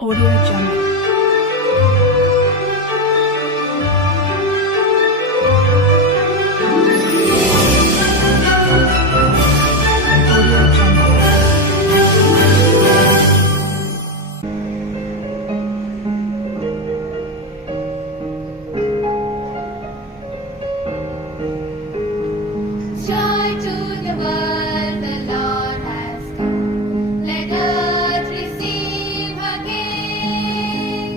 Audio Jungle. Audio Jungle. Joy to the world, the Lord has come. Let earth receive her King.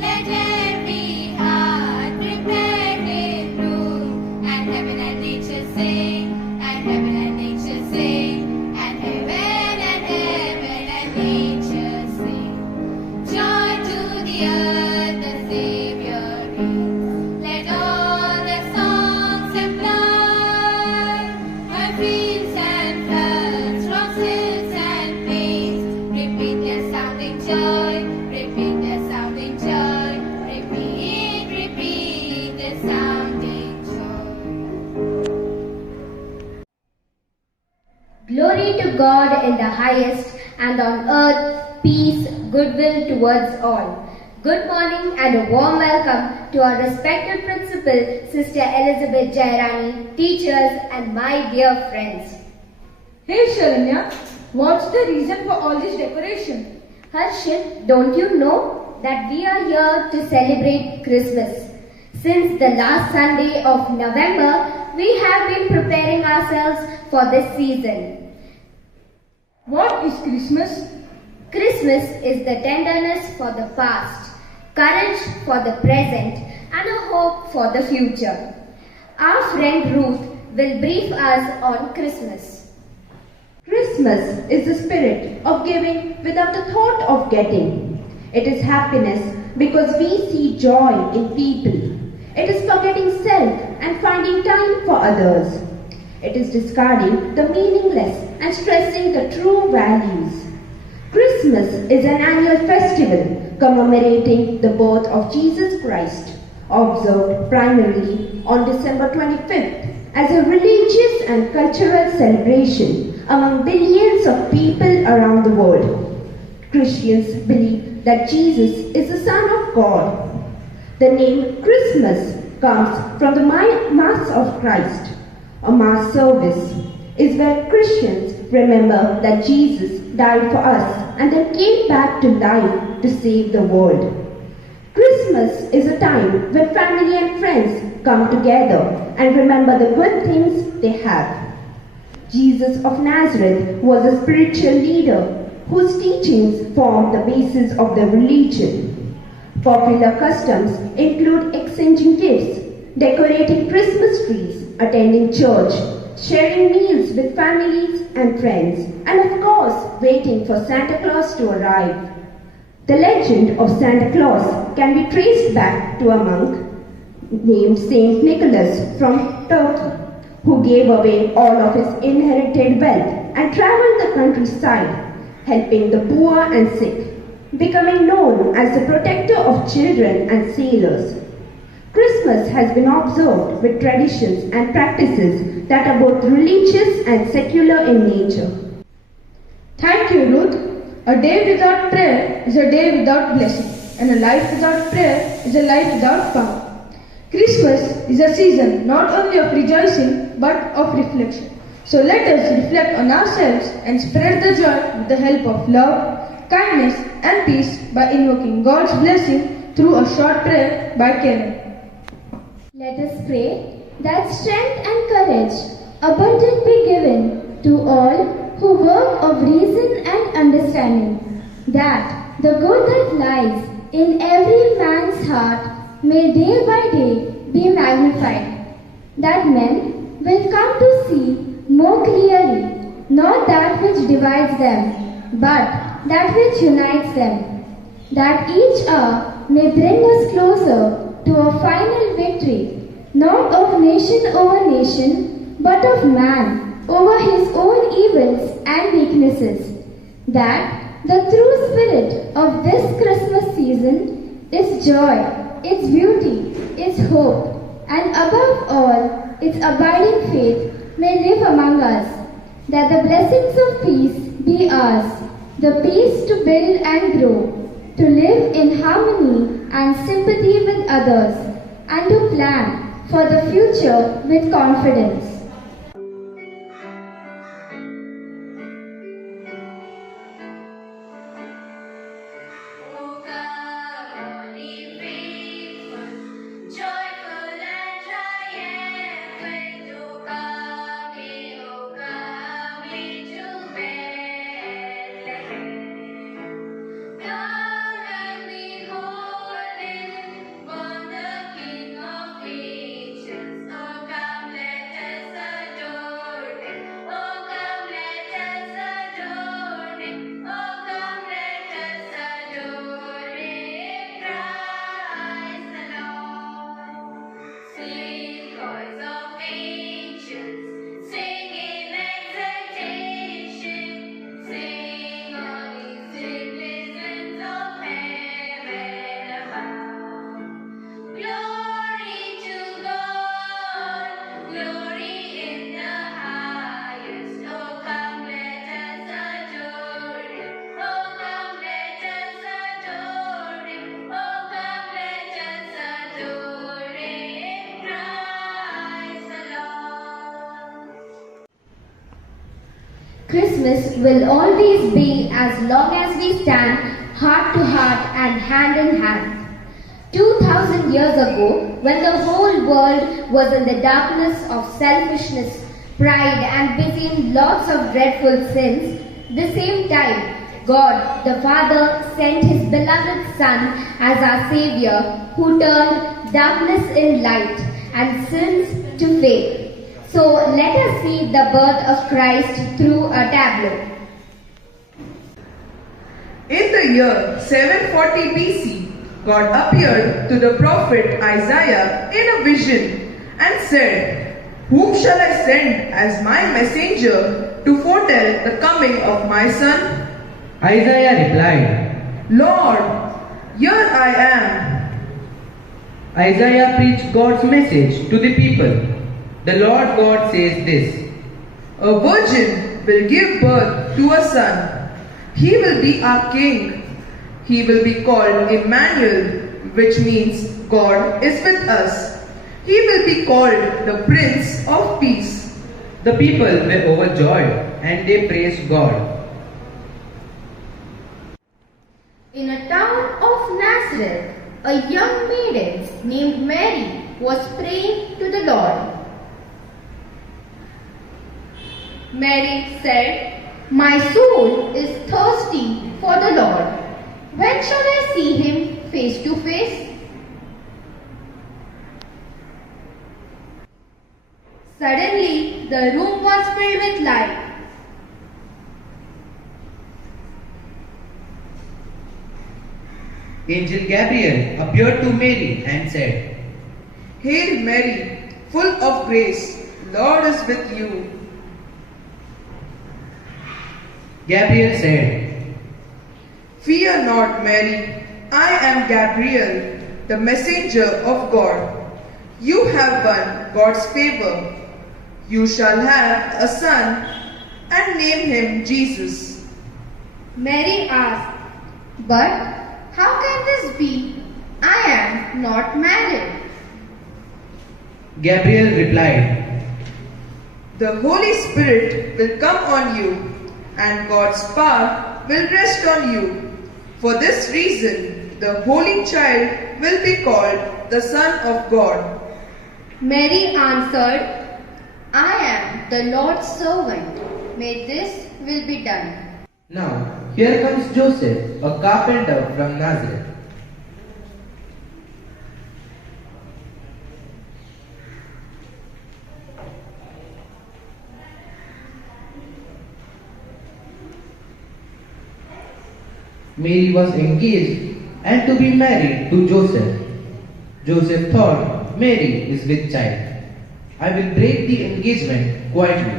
Let every heart prepare Him room. And heaven and nature sing, and heaven and nature sing, and heaven and nature sing. Joy to the earth, the Savior reigns. Let all the songs employ her fields and floods, rocks, hills and plains. Repeat their sounding joy, repeat their sounding joy, repeat their sounding joy. Glory to God in the highest, and on earth peace, goodwill towards all. Good morning and a warm welcome to our respected principal, Sister Elizabeth Jairani, teachers and my dear friends. Hey Sharanya, what's the reason for all this decoration? Harshit, don't you know that we are here to celebrate Christmas? Since the last Sunday of November, we have been preparing ourselves for this season. What is Christmas? Christmas is the tenderness for the past, courage for the present, and a hope for the future. Our friend Ruth will brief us on Christmas. Christmas is the spirit of giving without the thought of getting. It is happiness because we see joy in people. It is forgetting self and finding time for others. It is discarding the meaningless and stressing the true values. Christmas is an annual festival commemorating the birth of Jesus Christ, observed primarily on December 25th as a religious and cultural celebration among billions of people around the world. Christians believe that Jesus is the Son of God. The name Christmas comes from the Mass of Christ. A Mass service is where Christians remember that Jesus died for us and then came back to life to save the world. Christmas is a time when family and friends come together and remember the good things they have. Jesus of Nazareth was a spiritual leader whose teachings formed the basis of the religion. Popular customs include exchanging gifts, decorating Christmas trees, attending church, sharing meals with families and friends, and of course, waiting for Santa Claus to arrive. The legend of Santa Claus can be traced back to a monk named Saint Nicholas from Turkey, who gave away all of his inherited wealth and traveled the countryside, helping the poor and sick, becoming known as the protector of children and sailors. Christmas has been observed with traditions and practices that are both religious and secular in nature. Thank you, Ruth. A day without prayer is a day without blessing, and a life without prayer is a life without power. Christmas is a season not only of rejoicing but of reflection. So let us reflect on ourselves and spread the joy with the help of love, kindness, and peace by invoking God's blessing through a short prayer by Karen. Let us pray that strength and courage abundant be given to all who work of reason and understanding, that the good that lies in every man's heart may day by day be magnified, that men will come to see more clearly not that which divides them, but that which unites them, that each hour may bring us closer to a final victory, not of nation over nation, but of man over his own evils and weaknesses, that the true spirit of this Christmas season is joy, its beauty, its hope, and above all, its abiding faith may live among us, that the blessings of peace be ours, the peace to build and grow, to live in harmony and sympathy with others, and to plan for the future with confidence. O come, only faithful, joyful and triumphant. O come ye to Bethlehem. Come and behold Him, born the King of Nations. O come, let us adore Him. O come, let us adore Him. O come, let us adore Him. Christ the Lord. Sing, voice of angels, sing in exultation. Sing on His citizens of heaven above. Glory to God, glory in the highest. Oh, come, let us adore Him. Oh, come, let us adore Him. Oh, come, let us adore Him. Christ the Lord. Christmas will always be as long as we stand heart to heart and hand in hand. 2000 years ago, when the whole world was in the darkness of selfishness, pride and busy in lots of dreadful sins, the same time, God the Father sent His beloved Son as our Savior, who turned darkness in light and sins to faith. So let us see the birth of Christ through a tableau. In the year 740 BC, God appeared to the prophet Isaiah in a vision and said, "Whom shall I send as my messenger to foretell the coming of my son?" Isaiah replied, "Lord, here I am." Isaiah preached God's message to the people. The Lord God says this, "A virgin will give birth to a son. He will be our king. He will be called Emmanuel, which means God is with us. He will be called the Prince of Peace." The people were overjoyed and they praised God. In a town of Nazareth, a young maiden named Mary was praying to the Lord. Mary said, "My soul is thirsty for the Lord. When shall I see Him face to face?" Suddenly, the room was filled with light. Angel Gabriel appeared to Mary and said, "Hail Mary, full of grace, Lord is with you." Gabriel said, "Fear not, Mary, I am Gabriel, the messenger of God. You have won God's favor. You shall have a son and name him Jesus." Mary asked, "But how can this be? I am not married." Gabriel replied, "The Holy Spirit will come on you, and God's power will rest on you. For this reason, the Holy Child will be called the Son of God." Mary answered, "I am the Lord's servant. May this will be done." "Now here comes Joseph, a carpenter from Nazareth." Mary was engaged and to be married to Joseph. Joseph thought, "Mary is with child. I will break the engagement quietly."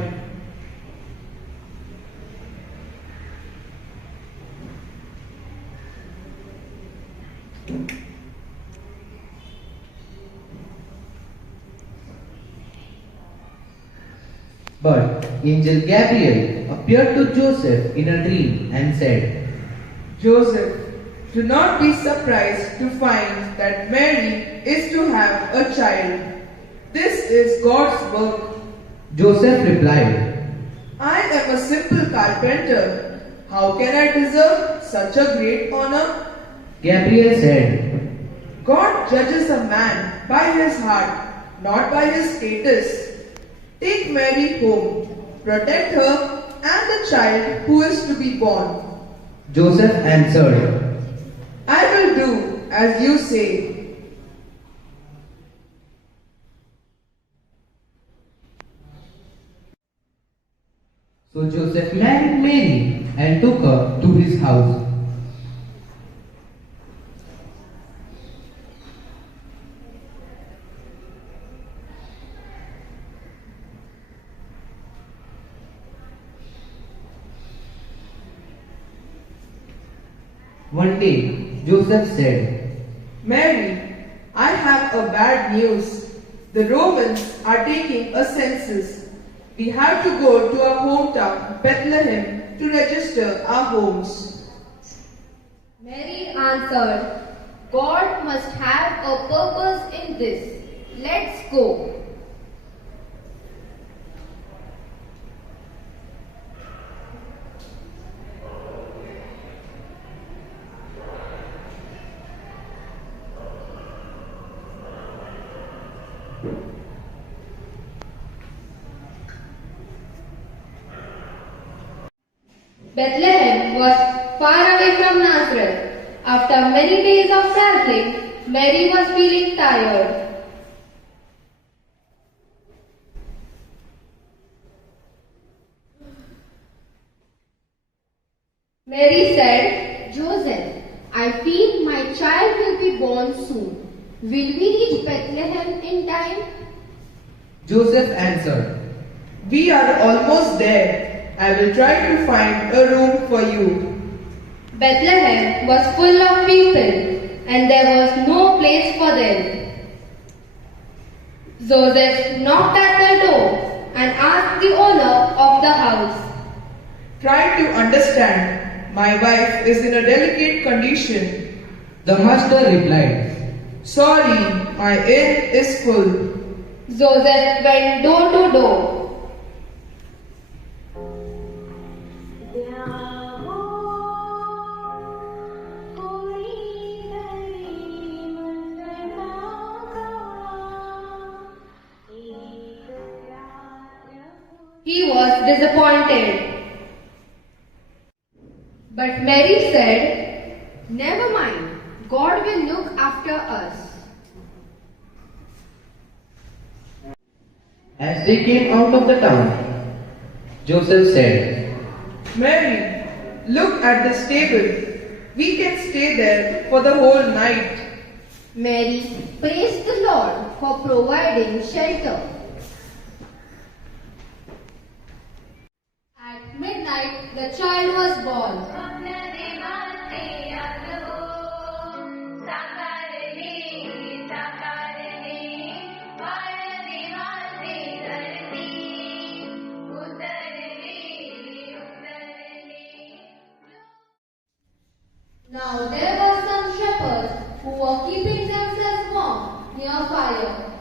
But angel Gabriel appeared to Joseph in a dream and said, "Joseph, Do not be surprised to find that Mary is to have a child. This is God's work. Joseph replied, I am a simple carpenter. How can I deserve such a great honor? Gabriel said, God judges a man by his heart, not by his status. Take Mary home, protect her and the child who is to be born. Joseph answered, I will do as you say. So Joseph married Mary and took her to his house. One day, Joseph said, Mary, I have a bad news. The Romans are taking a census. We have to go to our hometown, Bethlehem, to register our homes. Mary answered, God must have a purpose in this. Let's go. Bethlehem was far away from Nazareth. After many days of traveling, Mary was feeling tired. Mary said, Joseph, I feel my child will be born soon. Will we reach Bethlehem in time? Joseph answered, We are almost there. I will try to find a room for you. Bethlehem was full of people and there was no place for them. Joseph knocked at the door and asked the owner of the house, Try to understand. My wife is in a delicate condition. The master replied, Sorry, my inn is full. Joseph went door to door. He was disappointed. But Mary said, Never mind, God will look after us. As they came out of the town, Joseph said, Mary, look at the stable. We can stay there for the whole night. Mary praised the Lord for providing shelter. At midnight, the child was born. Now there were some shepherds who were keeping themselves warm near fire.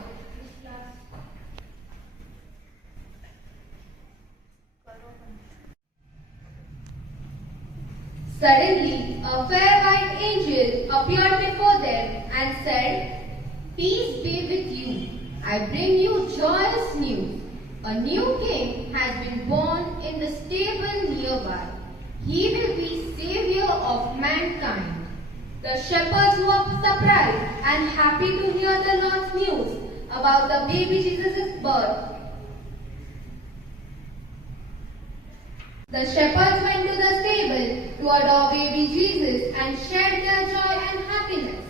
Suddenly, a fair white angel appeared before them and said, Peace be with you. I bring you joyous news. A new king has been born in the stable nearby. He will be savior of mankind. The shepherds were surprised and happy to hear the Lord's news about the baby Jesus' birth. The shepherds went to the stable to adore baby Jesus and shared their joy and happiness.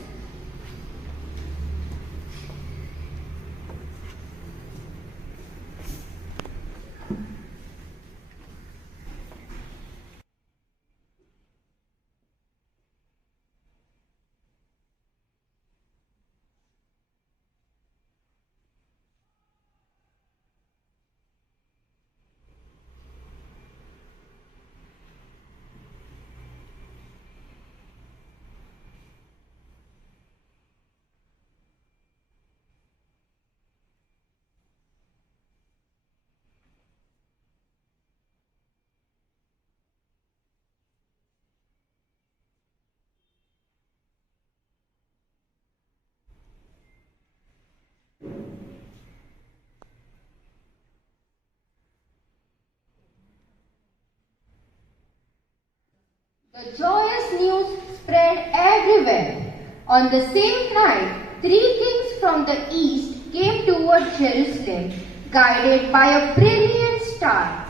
The joyous news spread everywhere. On the same night, 3 kings from the east came toward Jerusalem, guided by a brilliant star.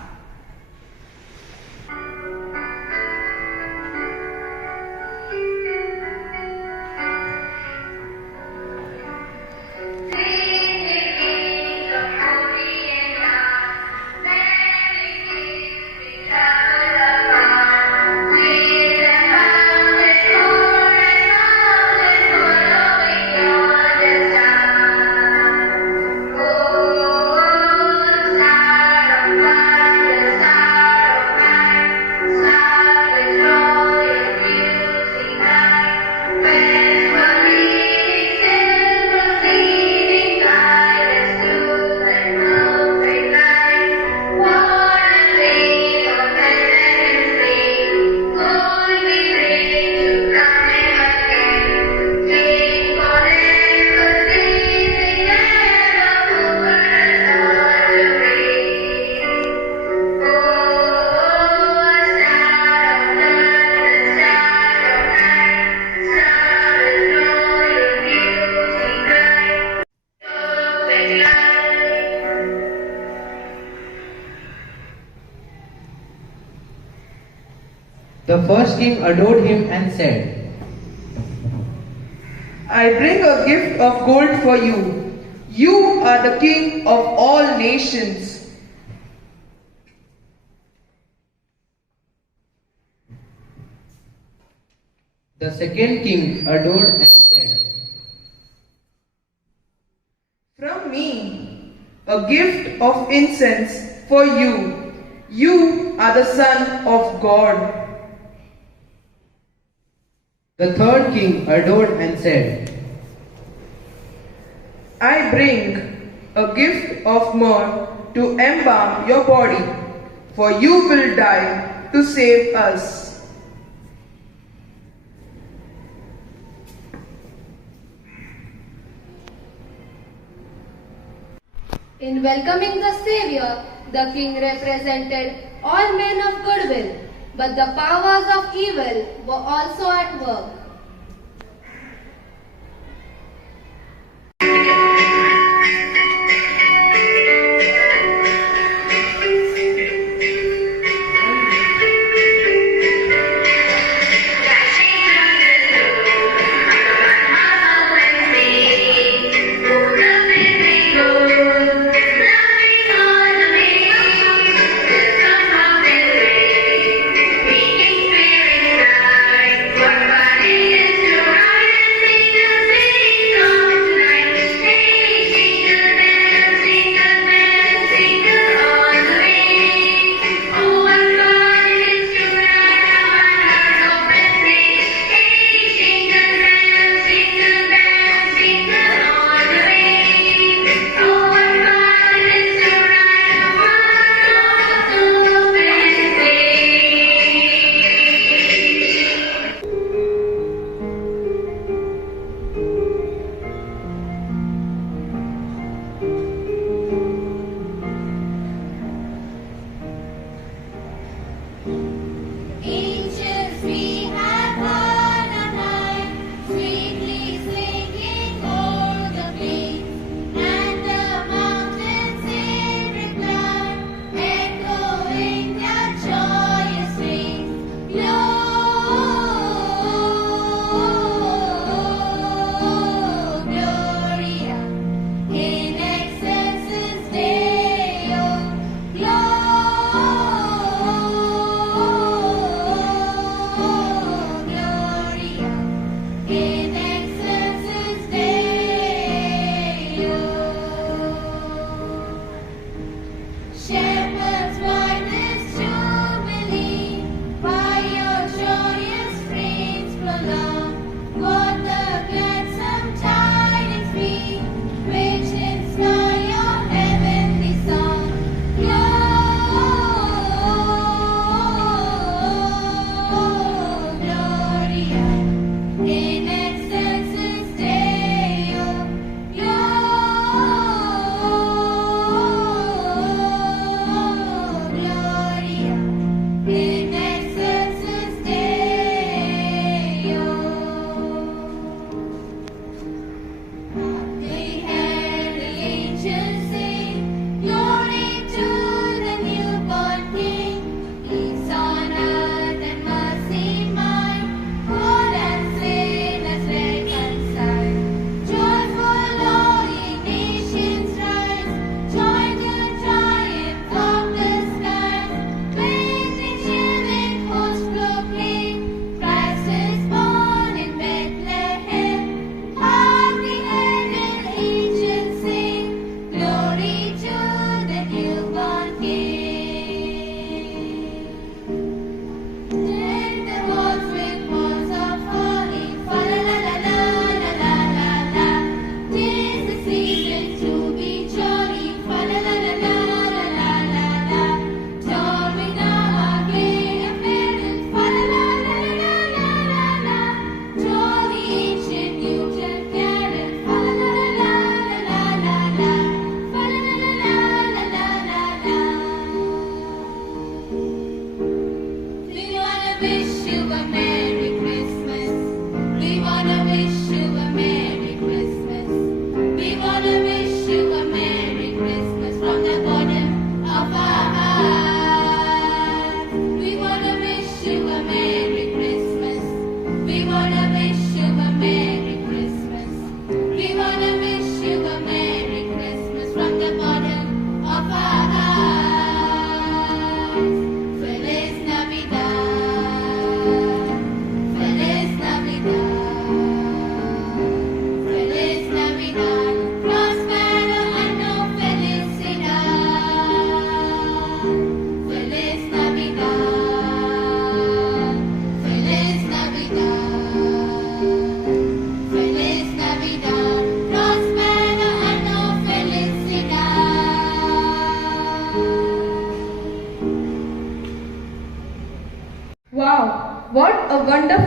The first king adored him and said, I bring a gift of gold for you. You are the king of all nations. The second king adored and said, From me, a gift of incense for you. You are the Son of God. The third king adored and said, I bring a gift of myrrh to embalm your body, for you will die to save us. In welcoming the Savior, the king represented all men of goodwill, but the powers of evil were also at work. What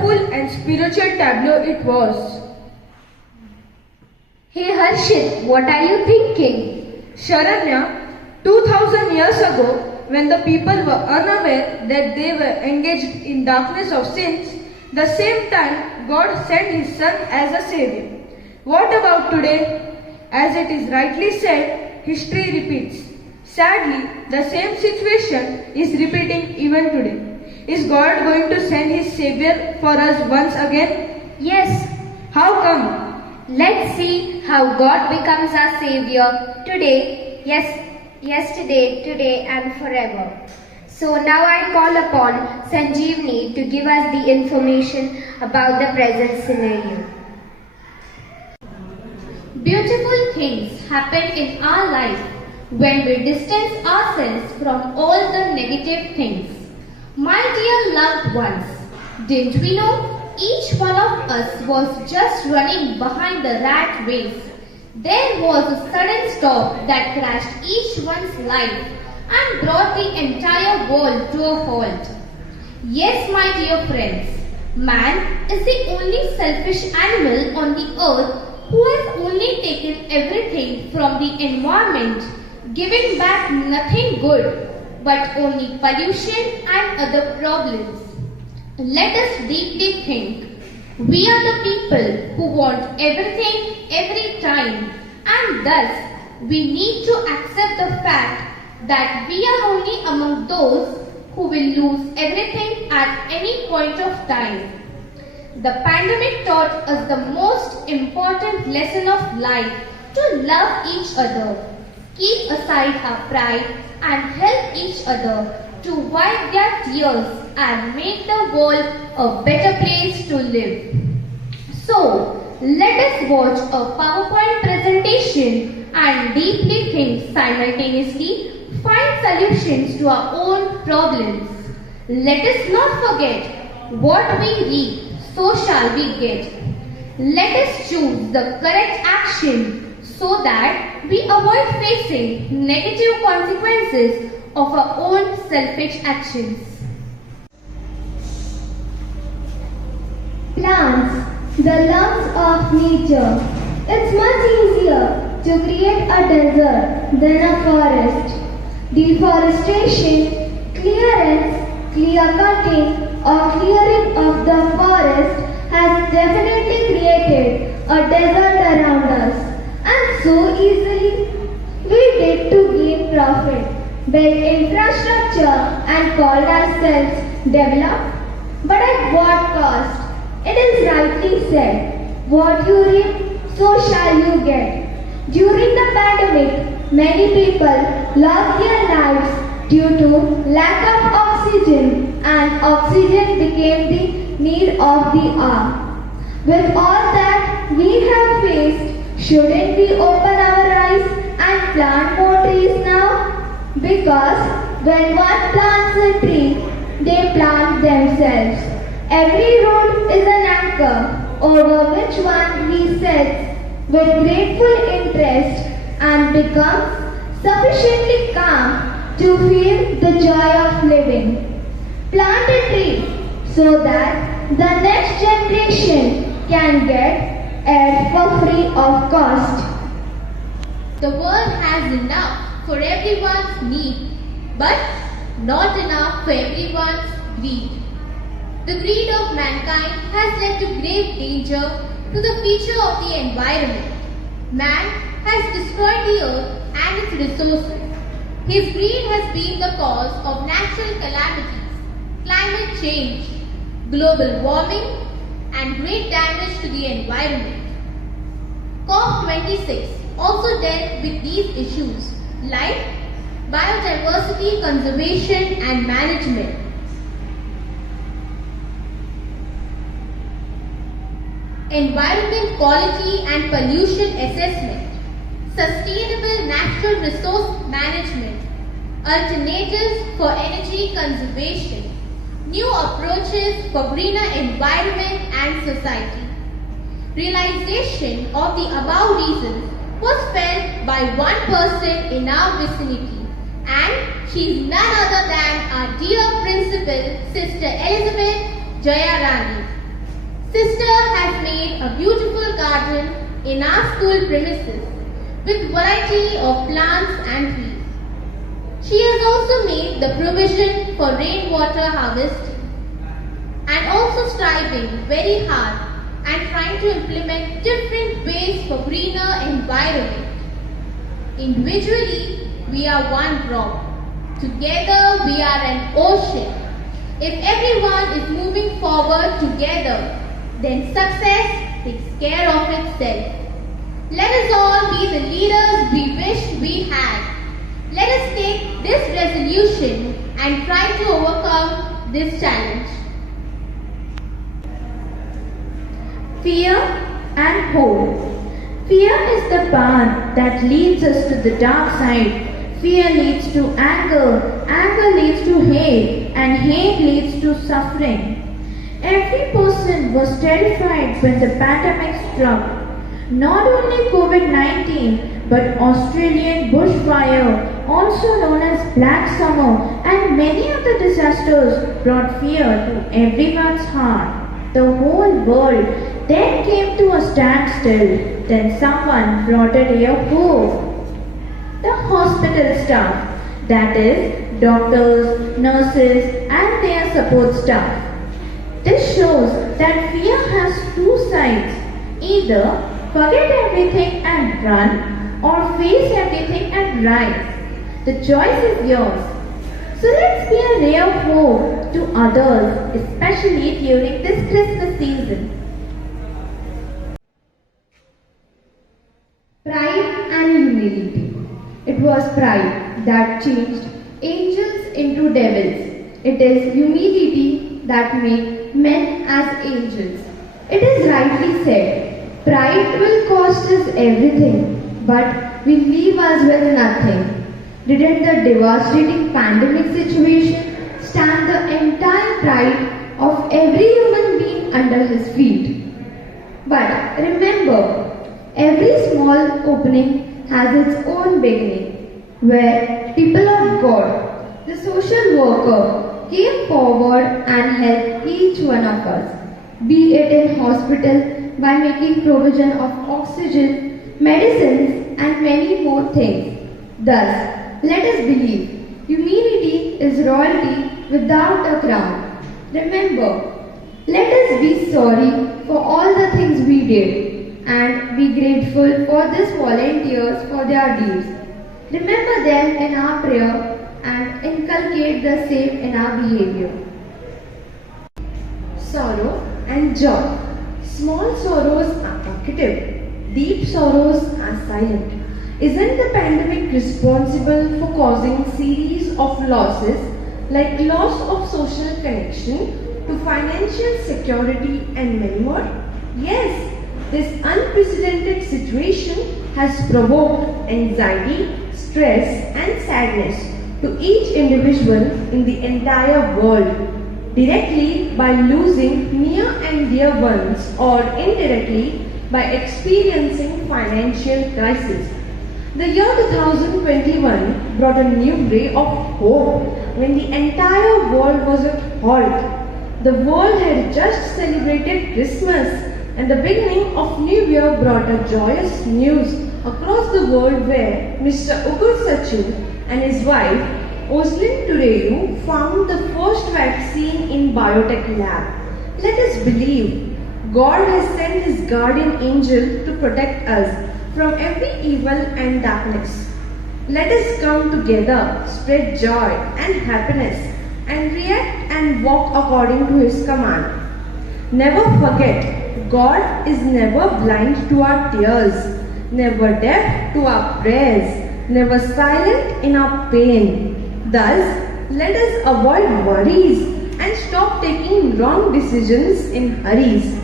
wonderful and spiritual tableau it was. Hey Harshit, what are you thinking? Sharanya, 2000 years ago, when the people were unaware that they were engaged in darkness of sins, the same time God sent His Son as a Savior. What about today? As it is rightly said, history repeats. Sadly, the same situation is repeating even today. Is God going to send His Savior for us once again? Yes. How come? Let's see how God becomes our Savior today, yesterday, today and forever. So now I call upon Sanjeevni to give us the information about the present scenario. Beautiful things happen in our life when we distance ourselves from all the negative things. My dear loved ones, didn't we know each one of us was just running behind the rat race? There was a sudden stop that crashed each one's life and brought the entire world to a halt. Yes, my dear friends, man is the only selfish animal on the earth who has only taken everything from the environment, giving back nothing good, but only pollution and other problems. Let us deeply think. We are the people who want everything every time, and thus we need to accept the fact that we are only among those who will lose everything at any point of time. The pandemic taught us the most important lesson of life, to love each other, keep aside our pride and help each other to wipe their tears and make the world a better place to live. So, let us watch a PowerPoint presentation and deeply think simultaneously, find solutions to our own problems. Let us not forget, what we reap, so shall we get. Let us choose the correct action so that we avoid facing negative consequences of our own selfish actions. Plants, the lungs of nature. It's much easier to create a desert than a forest. Deforestation, clearance, clear-cutting or clearing of the forest has definitely created a desert around us. And so easily we did to gain profit, build infrastructure and called ourselves developed. But at what cost? It is rightly said, what you reap, so shall you get. During the pandemic, many people lost their lives due to lack of oxygen, and oxygen became the need of the hour. With all that we have faced, shouldn't we open our eyes and plant more trees now? Because when one plants a tree, they plant themselves. Every road is an anchor over which one he sits with grateful interest and becomes sufficiently calm to feel the joy of living. Plant a tree so that the next generation can get air for free of cost. The world has enough for everyone's need, but not enough for everyone's greed. The greed of mankind has led to grave danger to the future of the environment. Man has destroyed the earth and its resources. His greed has been the cause of natural calamities, climate change, global warming, and great damage to the environment. COP26 also dealt with these issues like biodiversity conservation and management, environment quality and pollution assessment, sustainable natural resource management, alternatives for energy conservation, new approaches for greener environment and society. Realization of the above reasons was felt by one person in our vicinity, and she is none other than our dear principal, Sister Elizabeth Jayarani. Sister has made a beautiful garden in our school premises with variety of plants and trees. She has also made the provision for rainwater harvesting and also striving very hard and trying to implement different ways for greener environment. Individually, we are one drop. Together, we are an ocean. If everyone is moving forward together, then success takes care of itself. Let us all be the leaders we wish we had. Let us take this resolution and try to overcome this challenge. Fear and hope. Fear is the path that leads us to the dark side. Fear leads to anger, anger leads to hate, and hate leads to suffering. Every person was terrified when the pandemic struck. Not only COVID-19, but Australian bushfire, also known as Black Summer, and many other disasters brought fear to everyone's heart. The whole world then came to a standstill. Then someone brought a ray of hope. The hospital staff, that is, doctors, nurses, and their support staff. This shows that fear has two sides. Either forget everything and run, or face everything and rise. The choice is yours. So let's be a ray of hope to others, especially during this Christmas season. Pride and humility. It was pride that changed angels into devils. It is humility that made men as angels. It is rightly said, pride will cost us everything, but will leave us with nothing. Didn't the devastating pandemic situation stand the entire pride of every human being under his feet? But remember, every small opening has its own beginning, where people of God, the social worker, came forward and helped each one of us, be it in hospital by making provision of oxygen, medicines, and many more things. Thus, let us believe, humility is royalty without a crown. Remember, let us be sorry for all the things we did and be grateful for these volunteers for their deeds. Remember them in our prayer and inculcate the same in our behavior. Sorrow and joy. Small sorrows are talkative, deep sorrows are silent. Isn't the pandemic responsible for causing series of losses like loss of social connection to financial security and many more? Yes, this unprecedented situation has provoked anxiety, stress and sadness to each individual in the entire world, directly by losing near and dear ones or indirectly by experiencing financial crisis. The year 2021 brought a new ray of hope when the entire world was at halt. The world had just celebrated Christmas and the beginning of New Year brought a joyous news across the world where Mr. Ugur Sachin and his wife Oslin Tureyu found the first vaccine in biotech lab. Let us believe God has sent his guardian angel to protect us from every evil and darkness. Let us come together, spread joy and happiness, and react and walk according to His command. Never forget, God is never blind to our tears, never deaf to our prayers, never silent in our pain. Thus, let us avoid worries and stop taking wrong decisions in hurries.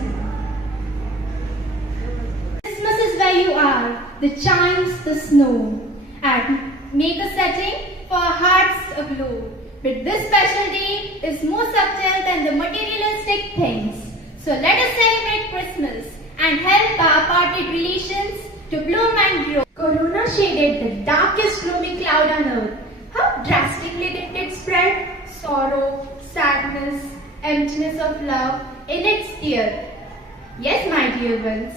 Christmas is where you are, the chimes, the snow, and make a setting for our hearts aglow. But this special day is more subtle than the materialistic things. So let us celebrate Christmas and help our parted relations to bloom and grow. Corona shaded the darkest gloomy cloud on earth. How drastically did it spread? Sorrow, sadness, emptiness of love in its tear. Yes, my dear ones,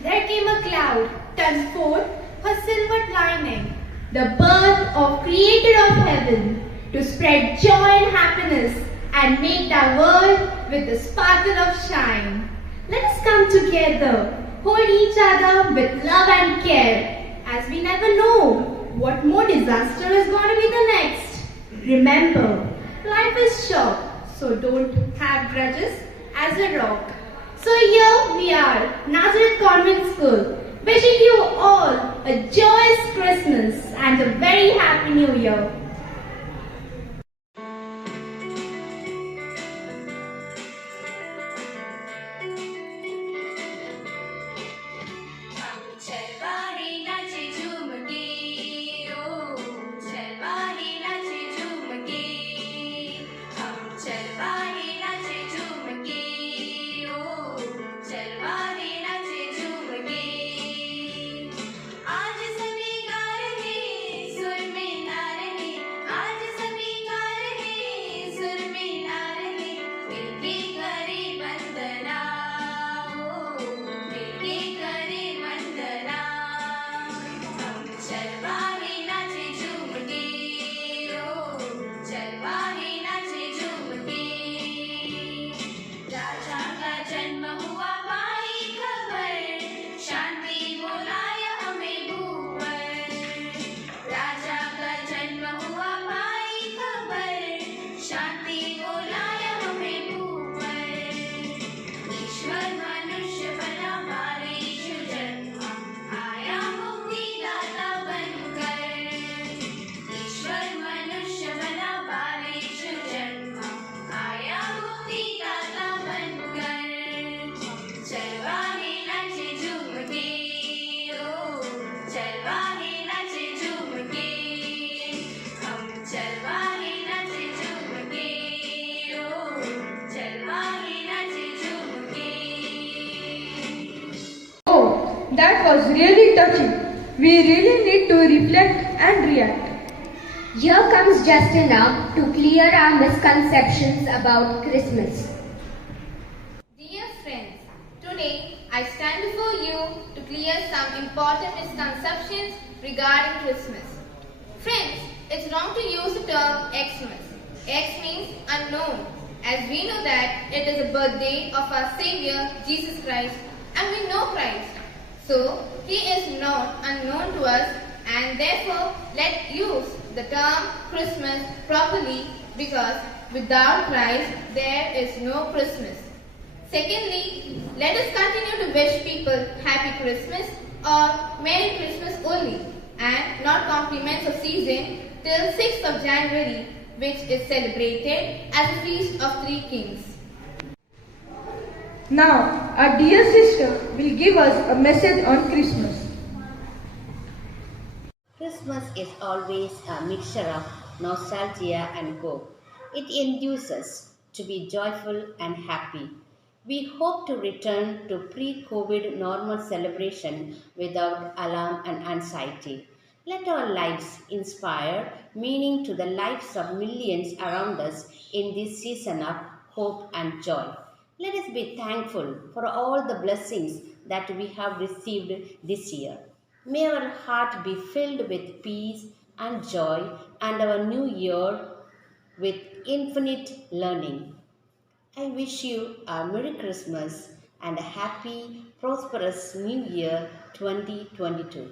there came a cloud, turned forth her silver lining, the birth of Creator of heaven, to spread joy and happiness and make the world with the sparkle of shine. Let us come together, hold each other with love and care, as we never know what more disaster is going to be the next. Remember, life is short, so don't have grudges as a rock. So here we are, Nazareth Convent School, wishing you all a joyous Christmas and a very happy New Year. That was really touching. We really need to reflect and react. Here comes Justina to clear our misconceptions about Christmas. Dear friends, today I stand before you to clear some important misconceptions regarding Christmas. Friends, it's wrong to use the term Xmas. X means unknown, as we know that it is the birthday of our Savior Jesus Christ, and we know Christ. So, He is not unknown to us, and therefore let's use the term Christmas properly, because without Christ there is no Christmas. Secondly, let us continue to wish people Happy Christmas or Merry Christmas only, and not compliments of season till 6th of January, which is celebrated as the Feast of Three Kings. Now, our dear sister will give us a message on Christmas. Christmas is always a mixture of nostalgia and hope. It induces us to be joyful and happy. We hope to return to pre-COVID normal celebration without alarm and anxiety. Let our lives inspire meaning to the lives of millions around us in this season of hope and joy. Let us be thankful for all the blessings that we have received this year. May our heart be filled with peace and joy, and our new year with infinite learning. I wish you a Merry Christmas and a happy, prosperous New Year 2022.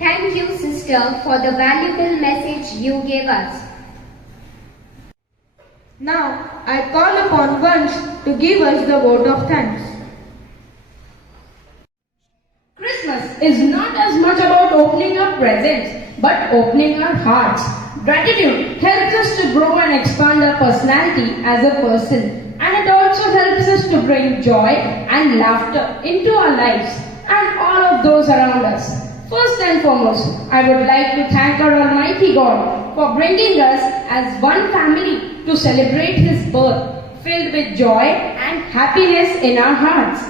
Thank you, sister, for the valuable message you gave us. Now, I call upon Vansh to give us the vote of thanks. Christmas is not as much about opening our presents, but opening our hearts. Gratitude helps us to grow and expand our personality as a person, and it also helps us to bring joy and laughter into our lives and all of those around us. First and foremost, I would like to thank our Almighty God for bringing us as one family to celebrate His birth, filled with joy and happiness in our hearts.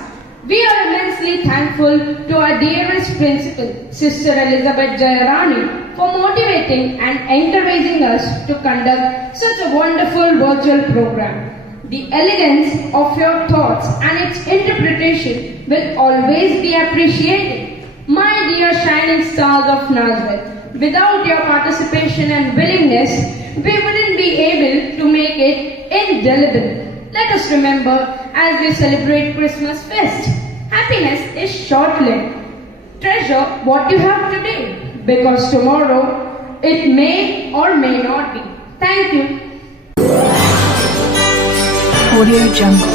We are immensely thankful to our dearest principal, Sister Elizabeth Jayarani, for motivating and encouraging us to conduct such a wonderful virtual program. The elegance of your thoughts and its interpretation will always be appreciated. My dear shining stars of Nazareth, without your participation and willingness, we wouldn't be able to make it indelible. Let us remember as we celebrate Christmas fest, happiness is short-lived. Treasure what you have today, because tomorrow it may or may not be. Thank you. Audio Jungle.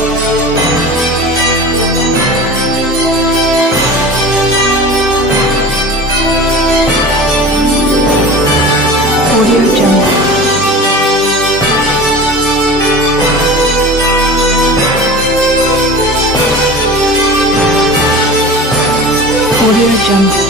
Audio Jungle. Audio Jungle.